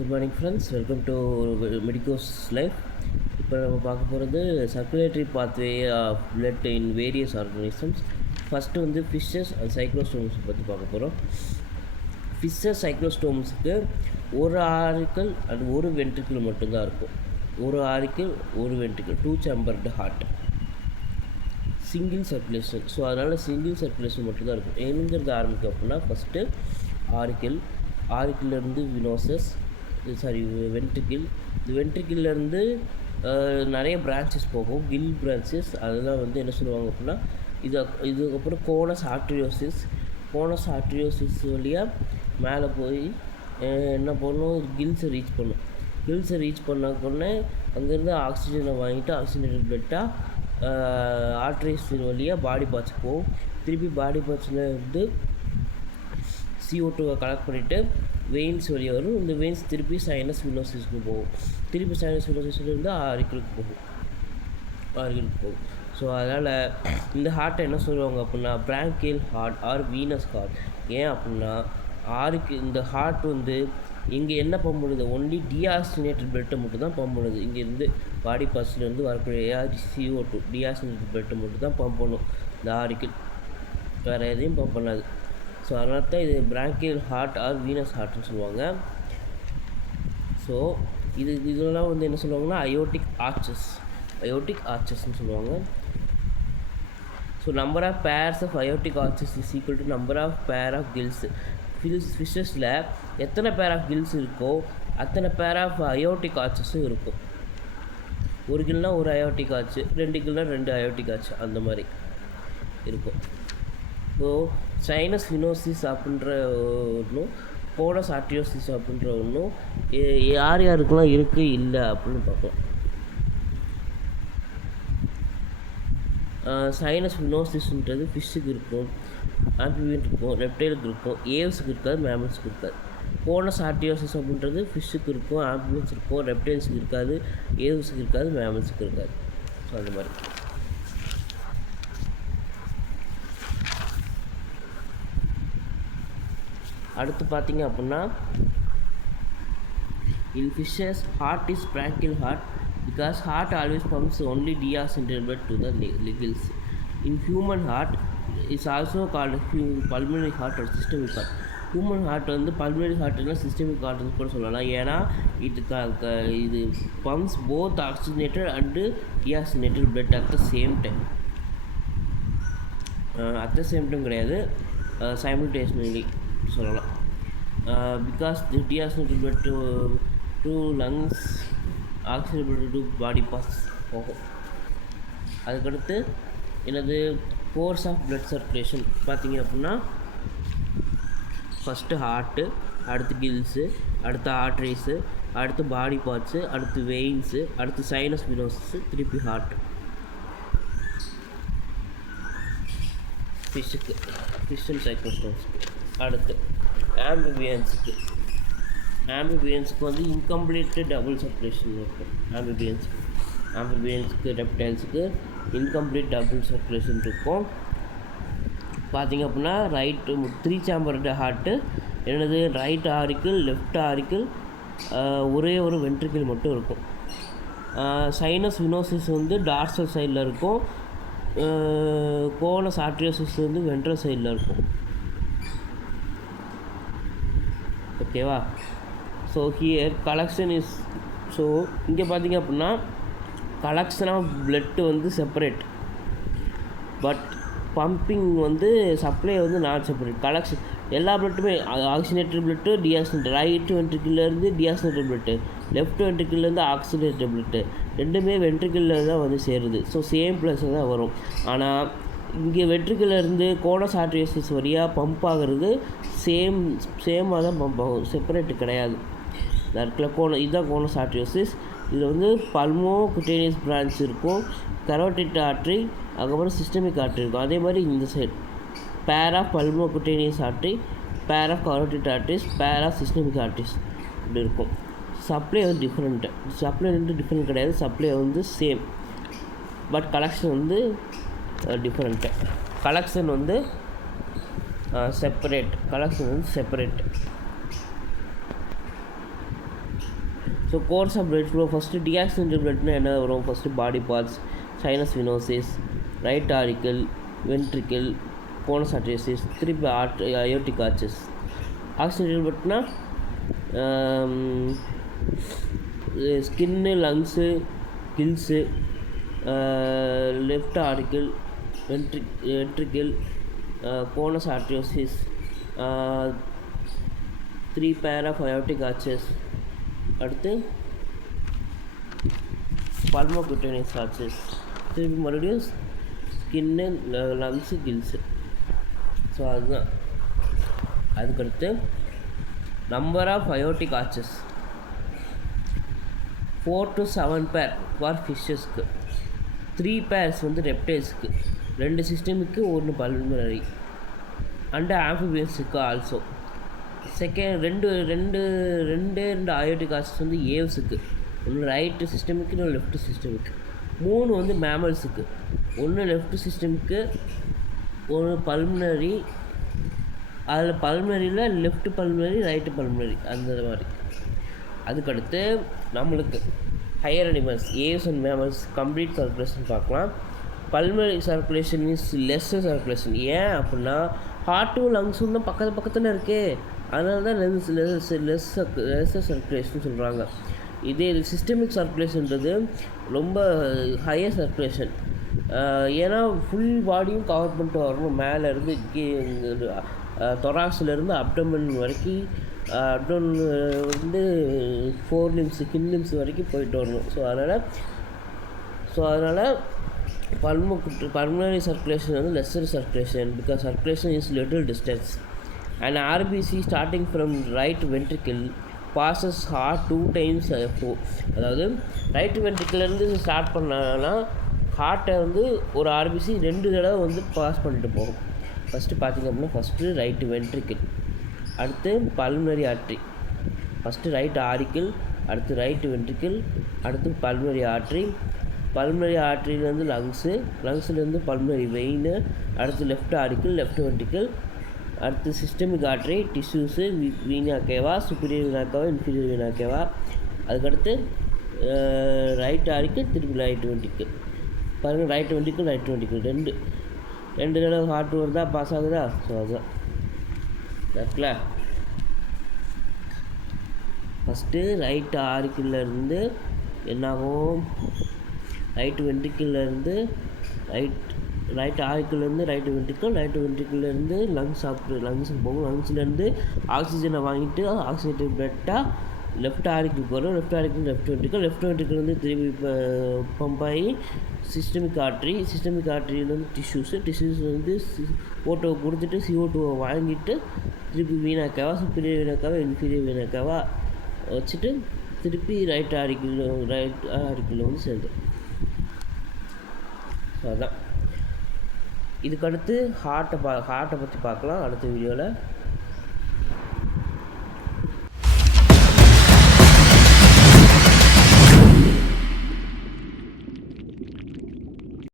Good morning friends, welcome to medicos life. இப்போ நம்ம பார்க்க போகிறது circulatory pathway of blood in various organisms. First வந்து ஃபிஷ்ஷஸ் அண்ட் சைக்ளோஸ்டோம்ஸ் பற்றி பார்க்க போகிறோம். ஃபிஷ்ஷஸ் சைக்ளோஸ்டோம்ஸுக்கு ஒரு ஆரிக்கல் அண்ட் ஒரு வென்ட்ரிக்கிள் மட்டும்தான் இருக்கும். ஒரு ஆரிக்கல் ஒரு ventricle, 2 chambered heart, single circulation. So அதனால் சிங்கிள் சர்க்குலேஷன் மட்டும்தான் இருக்கும். எங்கிறது ஆரம்பிக்கும் அப்படின்னா ஃபஸ்ட்டு ஆரிக்கிலேருந்து வென்ட்ரிக்கிள். இந்த வென்ட்ரிக்கிள்லேருந்து நிறைய பிரான்ச்சஸ் போகும், கில் பிரான்ச்சஸ். அதெல்லாம் வந்து என்ன சொல்லுவாங்க அப்படின்னா இதுக்கப்புறம் கோனஸ் ஆர்ட்ரியோசிஸ் வழியாக மேலே போய் என்ன பண்ணணும், கில்ஸை ரீச் பண்ண அங்கேருந்து ஆக்சிஜனை வாங்கிட்டு ஆக்சிஜனேட்டட் பிளட்டாக ஆர்ட்ரிஸ் வழியாக பாடி பார்ட்ஸ் போகும். திருப்பி பாடி பார்ட்ஸில் வந்து CO2 கலெக்ட் பண்ணிவிட்டு வெயின்ஸ் வழியாக வரும். இந்த வெயின்ஸ் திருப்பி சைனஸ் வினோசிஸ்க்கு போகும். திருப்பி சைனஸ் வினோசிஸ்லேருந்து ஆரிக்கிளுக்கு போகும். ஸோ அதனால் இந்த ஹார்ட்டை என்ன சொல்லுவாங்க அப்படின்னா branchial heart or venous heart. ஏன் அப்படின்னா இந்த ஹார்ட் வந்து இங்கே என்ன பம்ப் பண்ணுது, ஒன்லி டீஆக்சிஜனேட்டட் பிளட்டை மட்டும் தான் பம்ப் பண்ணுது. இங்கேருந்து பாடி பார்ட்ஸ்லேருந்து வரக்கூடிய CO2 டீஆக்சிஜனேட்டட் பிளட்டை மட்டும் தான் பம்ப் பண்ணும் இந்த ஆரிக்கிள், வேறு எதையும் பம்ப் பண்ணாது. ஸோ அதனால தான் இது பிராங்கியல் ஹார்ட் ஆர் வீனஸ் ஹார்ட்னு சொல்லுவாங்க. ஸோ இதெல்லாம் வந்து என்ன சொல்லுவாங்கன்னா அயோட்டிக் ஆர்ச்சஸ்ன்னு சொல்லுவாங்க. So number of pairs of aortic arches is equal to number of pair of gills. ஃபிஷ்ஷஸில் எத்தனை பேர் ஆஃப் கில்ஸ் இருக்கோ அத்தனை பேர் ஆஃப் அயோட்டிக் ஆர்ச்சஸும் இருக்கும். ஒரு கில்னால் ஒரு அயோட்டிக் ஆர்ச்சு, 2 கில்னால் 2 அயோட்டிக் ஆர்ச்சு, அந்த மாதிரி இருக்கும். ஸோ சைனஸ் வினோசிஸ் அப்படின்ற ஒன்றும் கோனஸ் ஆர்ட்ரியோசிஸ் அப்படின்ற ஒன்றும் யாருக்கெல்லாம் இருக்குது இல்லை அப்படின்னு பார்க்கலாம். சைனஸ் வினோசிஸ்ன்றது ஃபிஷ்ஷுக்கு இருக்கும், ஆம்பிபியன் இருக்கும், ரெப்டைலுக்கு இருக்கும், ஏவ்ஸுக்கு இருக்காது, மேமல்ஸுக்கு இருக்காது. கோனஸ் ஆர்ட்ரியோசிஸ் அப்படின்றது ஃபிஷ்ஷுக்கு இருக்கும், ஆம்பிபியன்ஸ் இருக்கும், ரெப்டைல்ஸுக்கு இருக்காது, ஏவ்ஸுக்கு இருக்காது, மேமல்ஸுக்கு இருக்காது. ஸோ அந்த மாதிரி அடுத்து பார்த்தீங்க அப்படின்னா in fishes heart is branchial heart because heart always pumps only deoxygenated blood to the gills. In human heart is also called pulmonary heart or systemic heart. Human heart வந்து பல்மனரி ஹார்ட்னா systemic ஹார்ட்னு கூட சொல்லலாம். ஏன்னா இது pumps both oxygenated and deoxygenated blood at the same time. கிடையாது, simultaneously சொல்லலாம். Because the deoxygenated blood to lungs, oxygen blood to body parts போகும். அதுக்கடுத்து எனது கோர்ஸ் ஆஃப் பிளட் சர்க்குலேஷன் பார்த்தீங்க அப்படின்னா ஃபஸ்ட்டு ஹார்ட்டு, அடுத்து கில்ஸு, அடுத்து ஆர்ட்ரிஸு, அடுத்து பாடி பார்ட்ஸு, அடுத்து வெயின்ஸு, அடுத்து சைனஸ் வினோசிஸு, திருப்பி ஹார்ட். Fish and சைக்ளோஸ்டோம்ஸுக்கு. அடுத்து ஆம்பிபியன்ஸுக்கு வந்து இன்கம்ப்ளீட் டபுள் சர்க்குலேஷன் இருக்கும். ஆம்பிபியன்ஸுக்கு ரெப்டைல்ஸுக்கு இன்கம்ப்ளீட் டபுள் சர்க்குலேஷன் இருக்கும். பார்த்திங்க அப்படின்னா 3 chambered heart, right auricle, left auricle, ஒரே ஒரு வென்ட்ரிக்கிள் மட்டும் இருக்கும். சைனஸ் வினோசிஸ் வந்து டார்சல் சைடில் இருக்கும், கோனஸ் ஆர்ட்ரியோசிஸ் வந்து வென்ட்ரல் சைடில் இருக்கும். ஓகேவா? So here collection is, so இங்கே பார்த்தீங்க அப்படின்னா கலெக்ஷன் ஆஃப் பிளட்டு வந்து செப்பரேட், பட் பம்பிங் வந்து சப்ளை வந்து நாட் செப்பரேட். கலெக்ஷன் எல்லா பிளட்டுமே ஆக்சிஜனேட்டட் பிளட்டு, டீஆக்சிஜனேட்டட், ரைட் வென்ட்ரிக்கிள்லேருந்து டீஆக்சிஜனேட்டட் பிளட்டு, லெஃப்ட் வென்ட்ரிக்கிள்லேருந்து ஆக்சிஜனேட்டட் பிளட்டு, ரெண்டுமே வென்ட்ரிக்கிளில் தான் வந்து சேருது. ஸோ சேம் ப்ளஸில் தான் வரும். ஆனால் இங்கே வென்ட்ரிக்கிள்லேருந்து கோனஸ் ஆர்ட்ரியோசிஸ் வழியாக பம்ப் ஆகிறது சேமாக தான் பம்ப் ஆகும், செப்பரேட்டு கிடையாது. இதுதான் கோனஸ் ஆர்ட்ரியோசிஸ். இதில் வந்து பல்மோ குட்டேனியஸ் பிரான்ச் இருக்கும், கரோட்டிட் ஆர்ட்ரி, அதுக்கப்புறம் சிஸ்டமிக் ஆர்ட்ரி இருக்கும். அதே மாதிரி இந்த side pair of pulmocutaneous artery, pair of carotid arteries, pair of systemic arteries இப்படி இருக்கும். சப்ளை வந்து டிஃப்ரெண்ட் கிடையாது, சப்ளை வந்து சேம், பட் கலெக்ஷன் வந்து டிஃப்ரெண்ட்டு. கலெக்ஷன் வந்து separate. So course of blood flow first deoxygenated பிளட்னா என்ன வரும்? First body parts, sinus venosus, right auricle, ventricle, conus arteriosus, திருப்பி அயோர்டிக் ஆர்ச்சஸ். ஆக்சிஜனேட்டட் பிளட்னா skin, lungs, gills, left auricle, ventricle, conus arteriosus, 3 pair of aortic arches. அடுத்து பல்மோகுட்டேனியஸ் arches. திருப்பி மறுபடியும் skin, lungs, kills. So அதுதான். அதுக்கடுத்து number of aortic arches 4 to 7 pair for ஃபிஷ்ஷஸ்க்கு, 3 pairs வந்து ரெப்டைல்ஸ்க்கு, 2 சிஸ்டமுக்கு, 1 பல்மனரி அண்ட் ஆம்பிபியன்ஸுக்கு ஆல்சோ. ரெண்டு அயோர்டிக் ஆர்ச்சஸ் வந்து ஏவ்ஸுக்கு, ஒன்று ரைட்டு சிஸ்டமுக்கு, இன்னொன்று லெஃப்ட் சிஸ்டமுக்கு. 3 வந்து மேமல்ஸுக்கு, ஒன்று லெஃப்ட் சிஸ்டமுக்கு, ஒன்று பல்மனரி. அதில் பல்மனரியில் லெஃப்ட் பல்மனரி, ரைட்டு பல்மனரி, அந்த மாதிரி. அதுக்கடுத்து நம்மளுக்கு higher animals, aves and mammals complete circulation பார்க்கலாம். Pulmonary circulation is lesser circulation. ஏன் அப்படின்னா ஹார்ட்டும் லங்ஸும் தான் பக்கத்தில் இருக்கே, அதனால தான் லெஸ்ஸர் சர்க்குலேஷன் சொல்கிறாங்க. இதே சிஸ்டமிக் சர்க்குலேஷன்றது ரொம்ப ஹையர் சர்க்குலேஷன். ஏன்னா ஃபுல் பாடியும் கவர் பண்ணிட்டு வரணும். மேலேருந்து தொராக்ஸ்லேருந்து அப்டமன் வரைக்கும், அப்டமன் வந்து 4 limbs, கின் லிம்ஸ் வரைக்கும் போயிட்டு வரணும். ஸோ அதனால் pulmonary circulation வந்து lesser circulation because circulation is little distance. And RBC starting from right ventricle passes heart 2 times FO. அதாவது ரைட் வென்ட்ரிக்கிலேருந்து ஸ்டார்ட் பண்ணாங்கன்னா ஹார்ட்டை வந்து ஒரு ஆர்பிசி 2 தடவை வந்து பாஸ் பண்ணிட்டு போகும். ஃபஸ்ட்டு பார்த்திங்க அப்படின்னா ஃபஸ்ட்டு ரைட்டு வென்ட்ரிக்கிள், அடுத்து pulmonary artery. First right auricle, அடுத்து ரைட்டு வென்ட்ரிக்கிள், அடுத்து பல்மனரி ஆர்ட்ரி. பல்மனரி ஆர்ட்ரியிலேருந்து லங்ஸ்லேருந்து பல்மனரி வெயின், அடுத்து லெஃப்ட் ஆரிக்கிள், லெஃப்ட் வென்ட்ரிக்கிள், அடுத்து systemic artery, tissues, vena cava, superior vena cava, inferior vena cava. அதுக்கடுத்து ரைட் ஆரிக்கிள், திருப்பி right ventricle. பாருங்கள், right ventricle ரெண்டு தடவை ஹார்ட் வருதா, பாஸ் ஆகுதா? ஸோ அதுதான் இருக்குல்ல. ஃபஸ்ட்டு ரைட் ஆரிக்கிள்லேருந்து என்னாகும், ரைட் வென்ட்ரிக்கிள்லேருந்து ரைட் ஆரிக்கிள்லேருந்து ரைட்டு வென்ட்ரிக்கிள்லேருந்து லங்ஸுக்கு போகும். லங்ஸ்லேருந்து ஆக்சிஜனை வாங்கிட்டு ஆக்சிஜனேட்டட் பிளட்டாக லெஃப்ட் ஆரிக்கிளுக்கு வரும். லெஃப்ட் வென்ட்ரிக்கிள்லேருந்து திரும்பி பம்ப் ஆகி சிஸ்டமிக் ஆர்ட்ரியிலேருந்து டிஷ்யூஸ்லேருந்து ஓட்டோவை கொடுத்துட்டு CO2 வாங்கிட்டு திருப்பி வீணாக்காவா, சுப்பீரியர் வீணாக்காவா, இன்ஃபீரியர் வீணாக்காவா வச்சுட்டு திருப்பி ரைட் ஆரிக்கிளில் வந்து சேர்ந்து. அதுதான். இதுக்கடுத்து ஹார்ட்டை பற்றி பார்க்கலாம் அடுத்த வீடியோவில்.